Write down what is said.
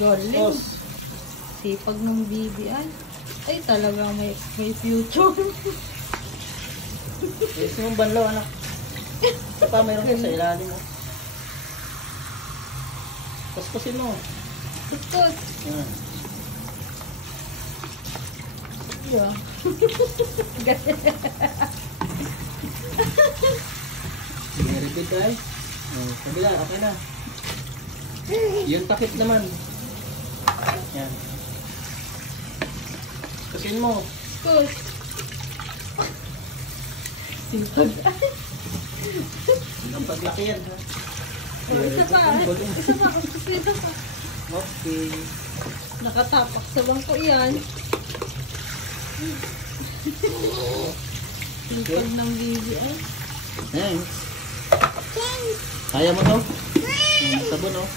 Galing. Sos. Sipag ng bibi ay. Ay talagang may future. Ito yung banlaw, anak. Ito pa, mayroon ko sa ilalim mo. Kuskusin mo. Kuskus. Yan. Yeah. Repeat tayo. Kabila, okay na. Yung takip naman. Yan. Kuskusin mo. Kuskus. Sipag ay. Hanggang paglaki yan, ha? Isa pa. Isa pa. Isa pa. Okay. Nakatapak sa bangko yan. Sipag ng bibi ay. Thanks. Kaya mo to? Sabon, oh.